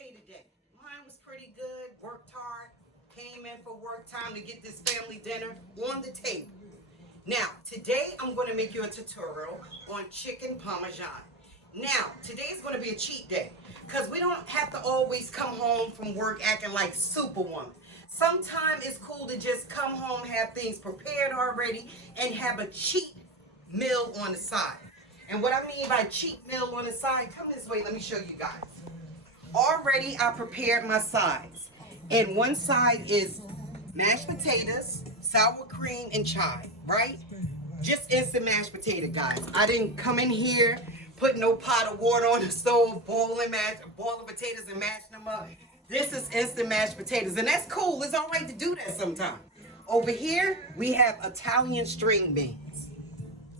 day today? Mine was pretty good. Worked hard. Came in for work time to get this family dinner on the table. Now, today I'm going to make you a tutorial on chicken parmesan. Now, today is going to be a cheat day because we don't have to always come home from work acting like superwoman. Sometimes it's cool to just come home, have things prepared already, and have a cheat meal on the side. And what I mean by cheat meal on the side, come this way, let me show you guys. Already I prepared my sides. And one side is mashed potatoes, sour cream, and chive, right? Just instant mashed potato, guys. I didn't come in here, put no pot of water on the stove, boiling potatoes and mashing them up. This is instant mashed potatoes, and that's cool. It's all right to do that sometimes. Over here, we have Italian string beans.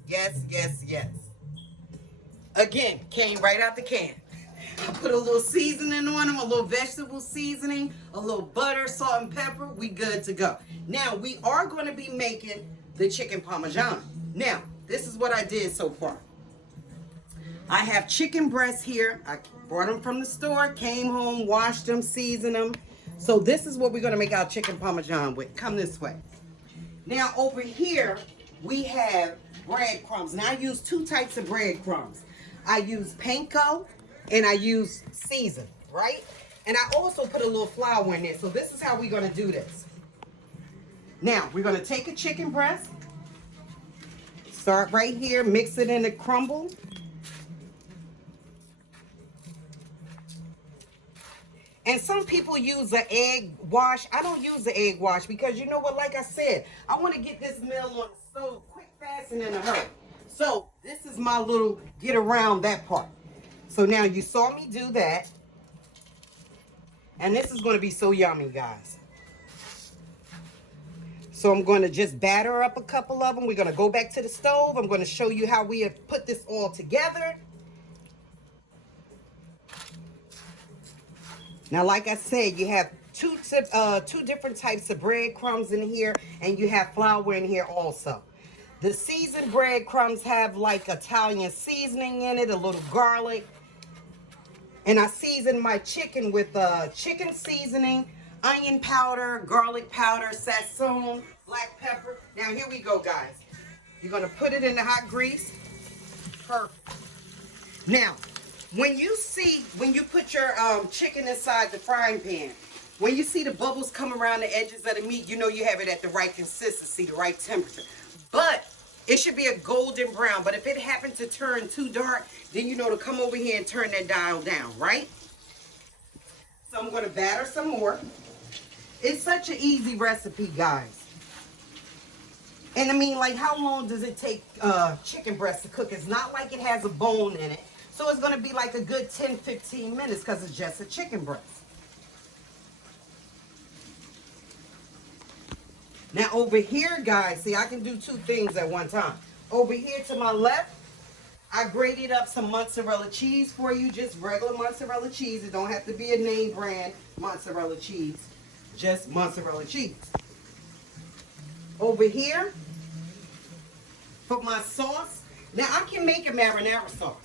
Yes, yes, yes. Again, came right out the can. I put a little seasoning on them, a little vegetable seasoning, a little butter, salt, and pepper. We good to go. Now, we are going to be making the chicken parmesan. Now, this is what I did so far. I have chicken breasts here. I brought them from the store, came home, washed them, seasoned them. So this is what we're going to make our chicken parmesan with. Come this way. Now, over here, we have breadcrumbs. And I use two types of breadcrumbs. I use panko and I use seasoned, right? And I also put a little flour in there. So this is how we're going to do this. Now, we're going to take a chicken breast. Start right here. Mix it in the crumble. And some people use an egg wash. I don't use the egg wash because you know what? Like I said, I want to get this meal on the stove quick, fast, and in a hurry. So this is my little get around that part. So now you saw me do that. And this is going to be so yummy, guys. So I'm going to just batter up a couple of them. We're going to go back to the stove. I'm going to show you how we have put this all together. Now, like I said, you have two different types of breadcrumbs in here, and you have flour in here also. The seasoned breadcrumbs have like Italian seasoning in it, a little garlic. And I seasoned my chicken with chicken seasoning, onion powder, garlic powder, sazon, black pepper. Now, here we go, guys. You're going to put it in the hot grease. Perfect. Now, when you put your chicken inside the frying pan, when you see the bubbles come around the edges of the meat, you know you have it at the right consistency, the right temperature. But it should be a golden brown. But if it happened to turn too dark, then you know to come over here and turn that dial down, right? So I'm going to batter some more. It's such an easy recipe, guys. And I mean, like, how long does it take chicken breast to cook? It's not like it has a bone in it. So it's going to be like a good 10, 15 minutes because it's just a chicken breast. Now over here, guys, see, I can do two things at one time. Over here to my left, I grated up some mozzarella cheese for you, just regular mozzarella cheese. It don't have to be a name brand mozzarella cheese, just mozzarella cheese. Over here, for my sauce, now I can make a marinara sauce.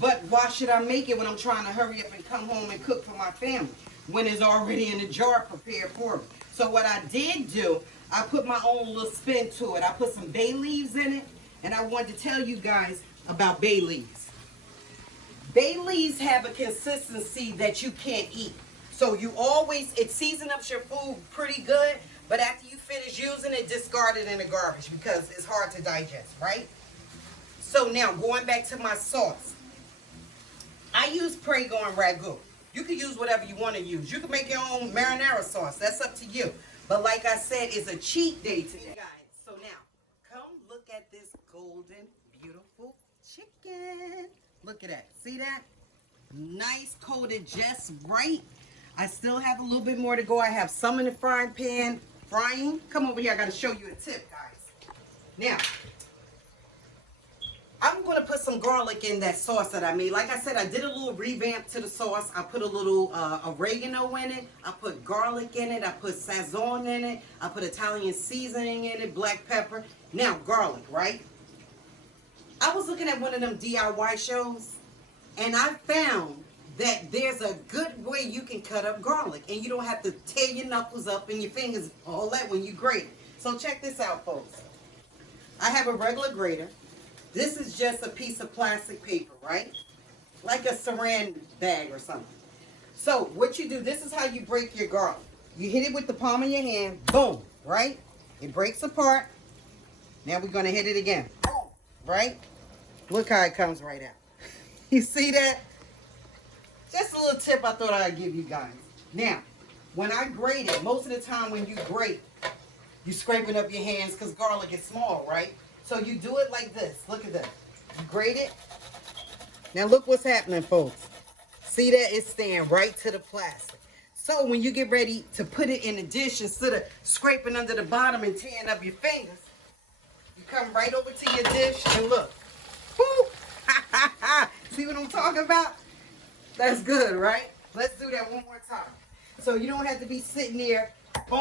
But why should I make it when I'm trying to hurry up and come home and cook for my family when it's already in the jar prepared for me? So what I did do, I put my own little spin to it. I put some bay leaves in it, and I wanted to tell you guys about bay leaves. Bay leaves have a consistency that you can't eat. So you always, it seasons up your food pretty good, but after you finish using it, discard it in the garbage because it's hard to digest, right? So now going back to my sauce. I use Prego and Ragu. You can use whatever you want to use. You can make your own marinara sauce. That's up to you. But like I said, it's a cheat day today, guys. So now, come look at this golden, beautiful chicken. Look at that. See that? Nice coated just right. I still have a little bit more to go. I have some in the frying pan frying. Come over here. I got to show you a tip, guys. Now, I'm going to put some garlic in that sauce that I made. Like I said, I did a little revamp to the sauce. I put a little oregano in it. I put garlic in it. I put sazon in it. I put Italian seasoning in it, black pepper. Now, garlic, right? I was looking at one of them DIY shows, and I found that there's a good way you can cut up garlic, and you don't have to tear your knuckles up and your fingers, all that when you grate it. So check this out, folks. I have a regular grater. This is just a piece of plastic paper, right? Like a saran bag or something. So what you do, this is how you break your garlic. You hit it with the palm of your hand, boom, right? It breaks apart. Now we're gonna hit it again, boom, right? Look how it comes right out. You see that? Just a little tip I thought I'd give you guys. Now, when I grate it, most of the time when you grate, you're scraping up your hands because garlic is small, right? So you do it like this. Look at that. You grate it. Now look what's happening, folks. See that? It's staying right to the plastic. So when you get ready to put it in a dish, instead of scraping under the bottom and tearing up your fingers, you come right over to your dish and look. Woo! See what I'm talking about? That's good, right? Let's do that one more time. So you don't have to be sitting there. Boom.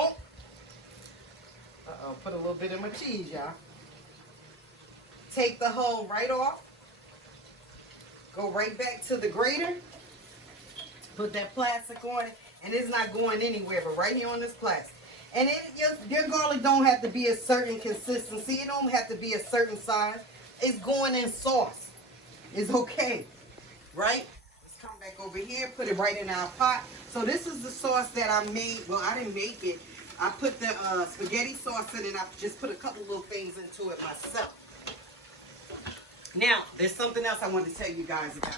Uh-oh, put a little bit of my cheese, y'all. Take the hull right off. Go right back to the grater. Put that plastic on it. And it's not going anywhere, but right here on this plastic. And your garlic don't have to be a certain consistency. It don't have to be a certain size. It's going in sauce. It's okay, right? Let's come back over here, put it right in our pot. So this is the sauce that I made. Well, I didn't make it. I put the spaghetti sauce in it, and I just put a couple little things into it myself. Now, there's something else I wanted to tell you guys about.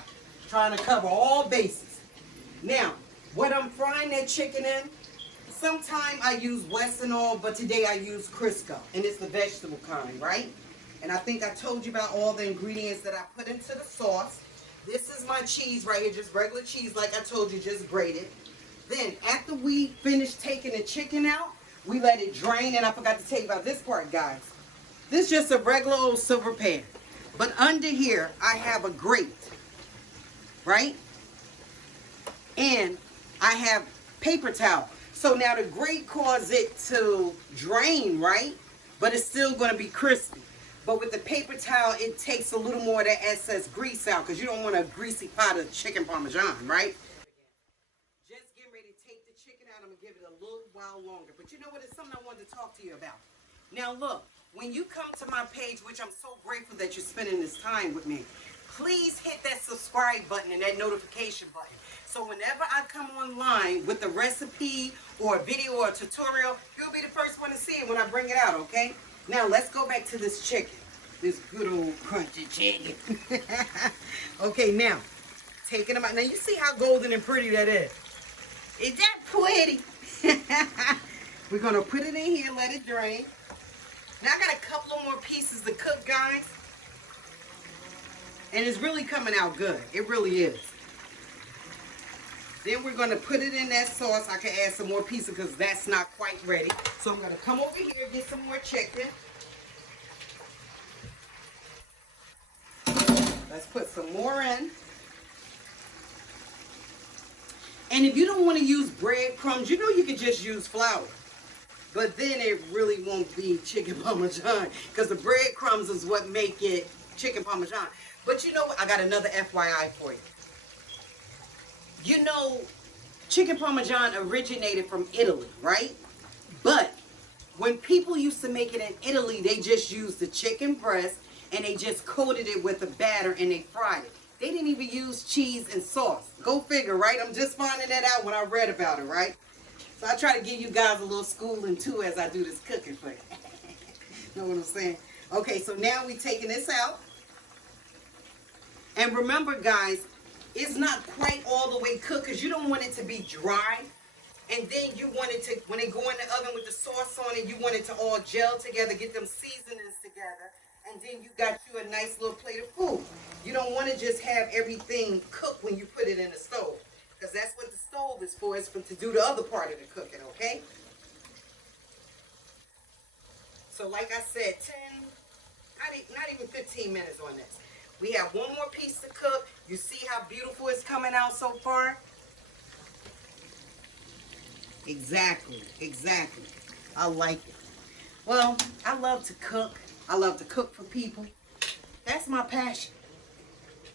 Trying to cover all bases. Now, what I'm frying that chicken in, sometimes I use Western oil, but today I use Crisco, and it's the vegetable kind, right? And I think I told you about all the ingredients that I put into the sauce. This is my cheese right here, just regular cheese, like I told you, just grated. Then, after we finish taking the chicken out, we let it drain, and I forgot to tell you about this part, guys. This is just a regular old silver pan. But under here, I have a grate, right? And I have paper towel. So now the grate causes it to drain, right? But it's still going to be crispy. But with the paper towel, it takes a little more of that excess grease out because you don't want a greasy pot of chicken Parmesan, right? Just getting ready to take the chicken out. I'm going to give it a little while longer. But you know what? It's something I wanted to talk to you about. Now look, when you come to my page, which I'm so grateful that you're spending this time with me, please hit that subscribe button and that notification button. So whenever I come online with a recipe or a video or a tutorial, you'll be the first one to see it when I bring it out, okay? Now let's go back to this chicken. This good old crunchy chicken. Okay, now, taking them out. Now you see how golden and pretty that is. Is that pretty? We're going to put it in here, let it drain. Now I got a couple of more pieces to cook, guys. And it's really coming out good. It really is. Then we're going to put it in that sauce. I can add some more pieces because that's not quite ready. So I'm going to come over here, get some more chicken. Let's put some more in. And if you don't want to use breadcrumbs, you know you can just use flour. But then it really won't be chicken Parmesan because the breadcrumbs is what make it chicken Parmesan. But you know what? I got another FYI for you. You know, chicken Parmesan originated from Italy, right? But when people used to make it in Italy, they just used the chicken breast and they just coated it with a batter and they fried it. They didn't even use cheese and sauce. Go figure, right? I'm just finding that out when I read about it, right? So I try to give you guys a little schooling too as I do this cooking for you. Know what I'm saying? Okay, so now we're taking this out. And remember, guys, it's not quite all the way cooked because you don't want it to be dry. And then you want it to, when it go in the oven with the sauce on it, you want it to all gel together, get them seasonings together. And then you got you a nice little plate of food. You don't want to just have everything cooked when you put it in the stove. Because that's what the stove is for. It's for to do the other part of the cooking, okay? So like I said, 10, not even 15 minutes on this. We have one more piece to cook. You see how beautiful it's coming out so far? Exactly, exactly. I like it. Well, I love to cook. I love to cook for people. That's my passion.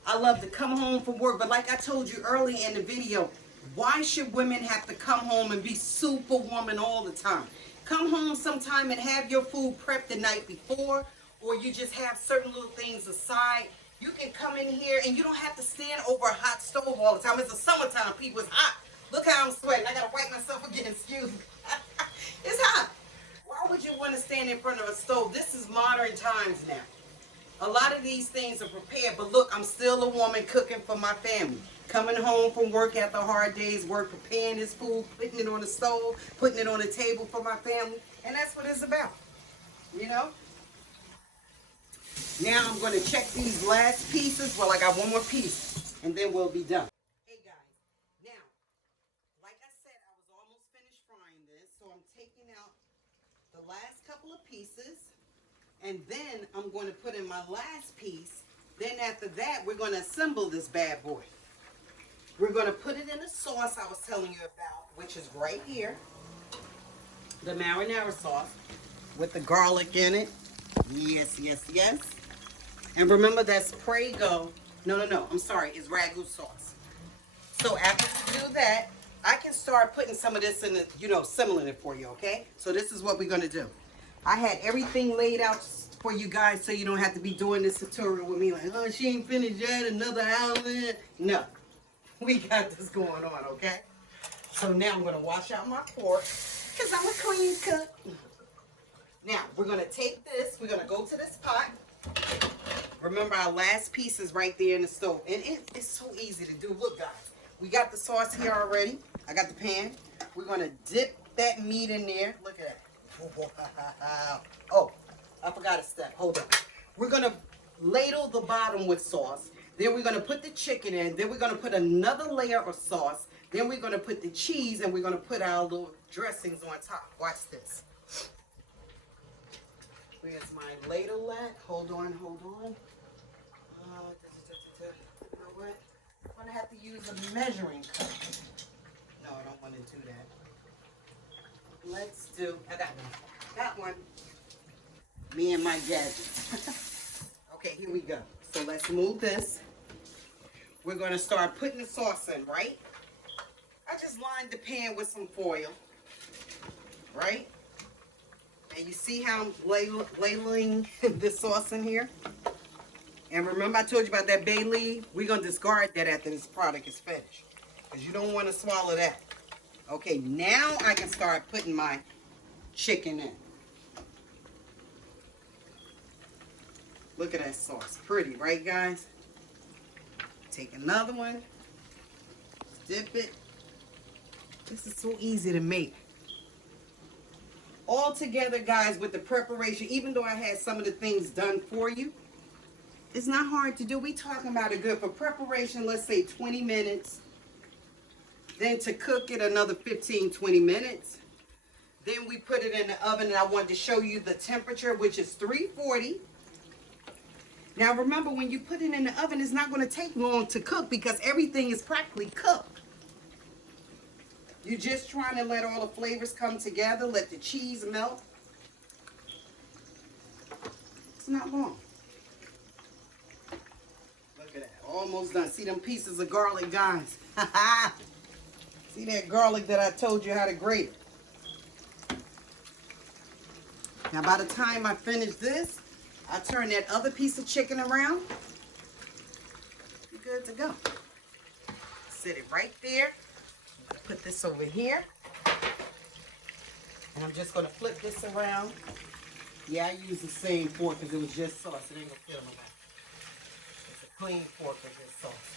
I love to come home from work, but like I told you earlier in the video, why should women have to come home and be superwoman all the time? Come home sometime and have your food prepped the night before, or you just have certain little things aside. You can come in here and you don't have to stand over a hot stove all the time. It's the summertime, people. It's hot. Look how I'm sweating. I gotta wipe myself again. Excuse me. It's hot. Why would you want to stand in front of a stove? This is modern times now. A lot of these things are prepared, but look, I'm still a woman cooking for my family. Coming home from work after a hard day's work, preparing this food, putting it on the stove, putting it on the table for my family, and that's what it's about, you know? Now I'm going to check these last pieces. Well, I got one more piece, and then we'll be done. Hey guys, now, like I said, I was almost finished frying this, so I'm taking out the last couple of pieces. And then I'm going to put in my last piece. Then after that, we're going to assemble this bad boy. We're going to put it in the sauce I was telling you about, which is right here. The marinara sauce with the garlic in it. Yes, yes, yes. And remember, that's Prego. No, I'm sorry. It's ragu sauce. So after you do that, I can start putting some of this in the, assembling it for you, okay? So this is what we're going to do. I had everything laid out for you guys so you don't have to be doing this tutorial with me like, oh, she ain't finished yet, another hour. No, we got this going on, okay? So now I'm going to wash out my pork because I'm a clean cook. Now, we're going to take this. We're going to go to this pot. Remember, our last piece is right there in the stove. And it's so easy to do. Look, guys, we got the sauce here already. I got the pan. We're going to dip that meat in there. Look at that. Wow. Oh, I forgot a step. Hold on. We're going to ladle the bottom with sauce. Then we're going to put the chicken in. Then we're going to put another layer of sauce. Then we're going to put the cheese, and we're going to put our little dressings on top. Watch this. Where's my ladle at? Hold on. You know what? I'm going to have to use a measuring cup. No, I don't want to do that. Let's do, I got one. Me and my gadgets. Okay, here we go. So let's move this. We're going to start putting the sauce in, right? I just lined the pan with some foil, right? And you see how I'm ladling this sauce in here? And remember I told you about that bay leaf? We're going to discard that after this product is finished. Because you don't want to swallow that. Okay, now I can start putting my chicken in. Look at that sauce. Pretty, right, guys? Take another one. Dip it. This is so easy to make. All together, guys, with the preparation, even though I had some of the things done for you, it's not hard to do. We talking about it good. For preparation, let's say 20 minutes. Then to cook it another 15-20 minutes. Then we put it in the oven, and I wanted to show you the temperature, which is 340. Now remember, when you put it in the oven, it's not going to take long to cook because everything is practically cooked. You're just trying to let all the flavors come together, let the cheese melt. It's not long. Look at that, almost done. See them pieces of garlic, guys? See that garlic that I told you how to grate it? Now, by the time I finish this, I turn that other piece of chicken around. You're good to go. Sit it right there. Put this over here. And I'm just going to flip this around. Yeah, I use the same fork because it was just sauce. It ain't going to kill nobody. It's a clean fork with this sauce.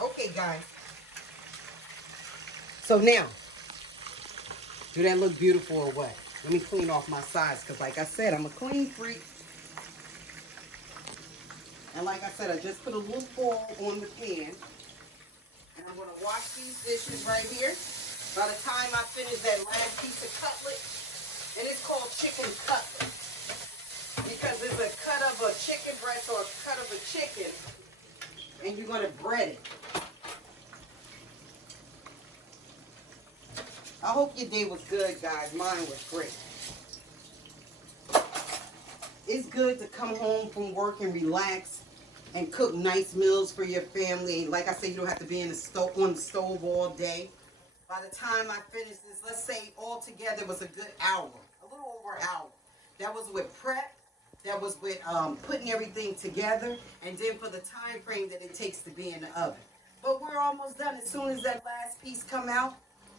Okay, guys. So now, do that look beautiful or what? Let me clean off my sides because like I said, I'm a clean freak. And like I said, I just put a little foil on the pan. And I'm going to wash these dishes right here. By the time I finish that last piece of cutlet, and it's called chicken cutlet. Because it's a cut of a chicken breast or a cut of a chicken, and you're going to bread it. I hope your day was good, guys. Mine was great. It's good to come home from work and relax and cook nice meals for your family. Like I said, you don't have to be in the stove on the stove all day. By the time I finish this, let's say all together was a good hour, a little over an hour. That was with prep. That was with putting everything together, and then for the time frame that it takes to be in the oven. But we're almost done. As soon as that last piece come out,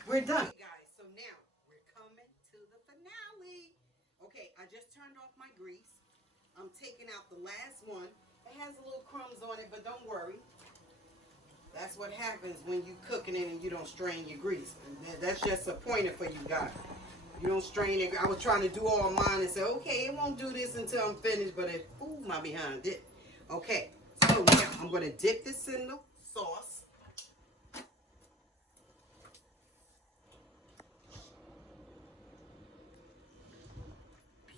we're done. Okay, guys, so now we're coming to the finale. Okay, I just turned off my grease. I'm taking out the last one. It has a little crumbs on it, but don't worry. That's what happens when you cooking it and you don't strain your grease. That's just a pointer for you guys. You don't strain it. I was trying to do all mine and say, okay, it won't do this until I'm finished, but it fooled my behind it. Okay, so now I'm going to dip this in the sauce.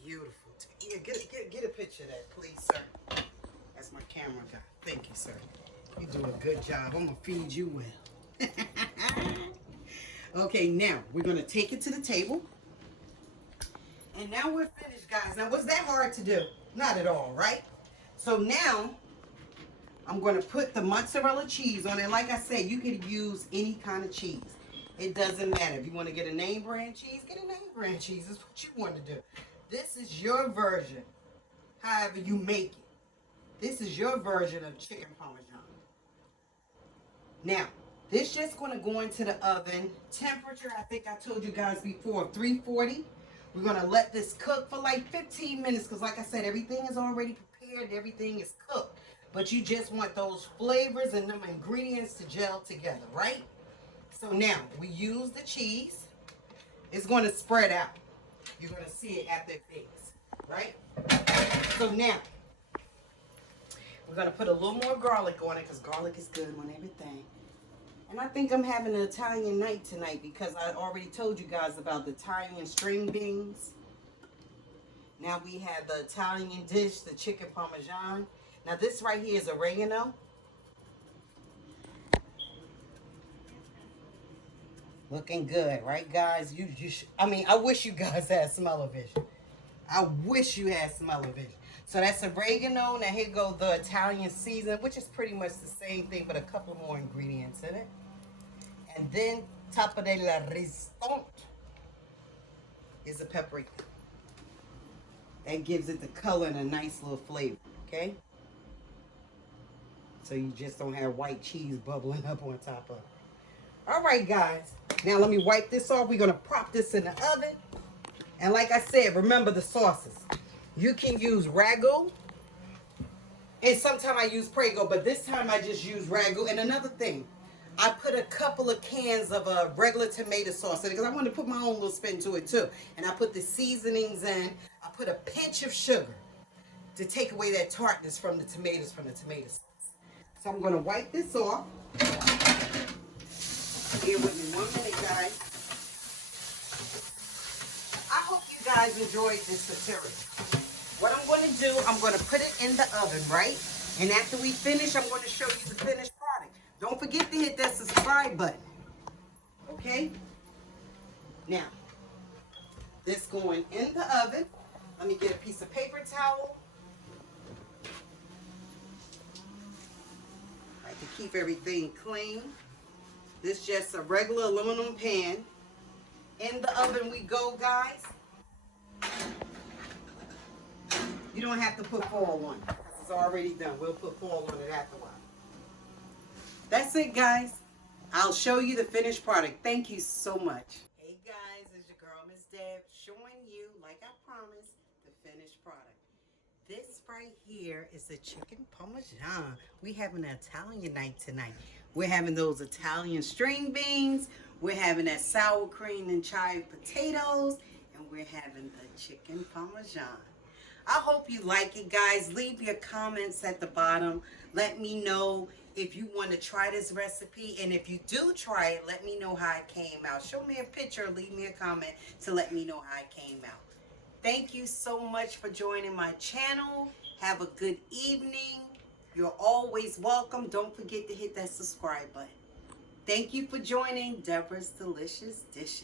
Beautiful. Yeah, get a picture of that, please, sir. That's my camera guy. Thank you, sir. You do a good job. I'm going to feed you well. Okay, now we're going to take it to the table. And now we're finished, guys. Now, was that hard to do? Not at all, right? So now, I'm going to put the mozzarella cheese on it. Like I said, you could use any kind of cheese. It doesn't matter. If you want to get a name brand cheese, get a name brand cheese. That's what you want to do. This is your version, however you make it. This is your version of chicken parmesan. Now, this just going to go into the oven. Temperature, I think I told you guys before, 340. We're going to let this cook for like 15 minutes because like I said, everything is already prepared. Everything is cooked. But you just want those flavors and them ingredients to gel together, right? So now, we use the cheese. It's going to spread out. You're going to see it after it bakes, right? So now, we're going to put a little more garlic on it because garlic is good on everything. And I think I'm having an Italian night tonight because I already told you guys about the Italian string beans. Now we have the Italian dish, the chicken parmesan. Now this right here is oregano. Looking good, right, guys? I mean, I wish you guys had smell-o-vision. I wish you had smell-o-vision. So that's oregano. Now here goes the Italian season, which is pretty much the same thing, but a couple more ingredients in it. And then top of the la risotto is the paprika. That gives it the color and a nice little flavor, okay? So you just don't have white cheese bubbling up on top of it. All right, guys. Now let me wipe this off. We're going to prop this in the oven. And like I said, remember the sauces. You can use ragu. And sometimes I use Prego, but this time I just use ragu. And another thing, I put a couple of cans of regular tomato sauce in it because I wanted to put my own little spin to it too. And I put the seasonings in. I put a pinch of sugar to take away that tartness from the tomatoes from the tomato sauce. So I'm going to wipe this off. Bear with me 1 minute, guys. I hope you guys enjoyed this material. What I'm going to do, I'm going to put it in the oven, right? And after we finish, I'm going to show you the finished product. Don't forget to hit that subscribe button. Okay? Now, this going in the oven. Let me get a piece of paper towel. Right, to keep everything clean. This is just a regular aluminum pan. In the oven we go, guys. You don't have to put foil on it. It's already done. We'll put foil on it after a while. That's it, guys. I'll show you the finished product. Thank you so much. Hey, guys. It's your girl, Miss Deb, showing you, like I promised, the finished product. This right here is the chicken parmesan. We having an Italian night tonight. We're having those Italian string beans. We're having that sour cream and chive potatoes. And we're having the chicken parmesan. I hope you like it, guys. Leave your comments at the bottom. Let me know if you want to try this recipe. And if you do try it, let me know how it came out. Show me a picture, leave me a comment to let me know how it came out. Thank you so much for joining my channel. Have a good evening. You're always welcome. Don't forget to hit that subscribe button. Thank you for joining Deborah's Delicious Dishes.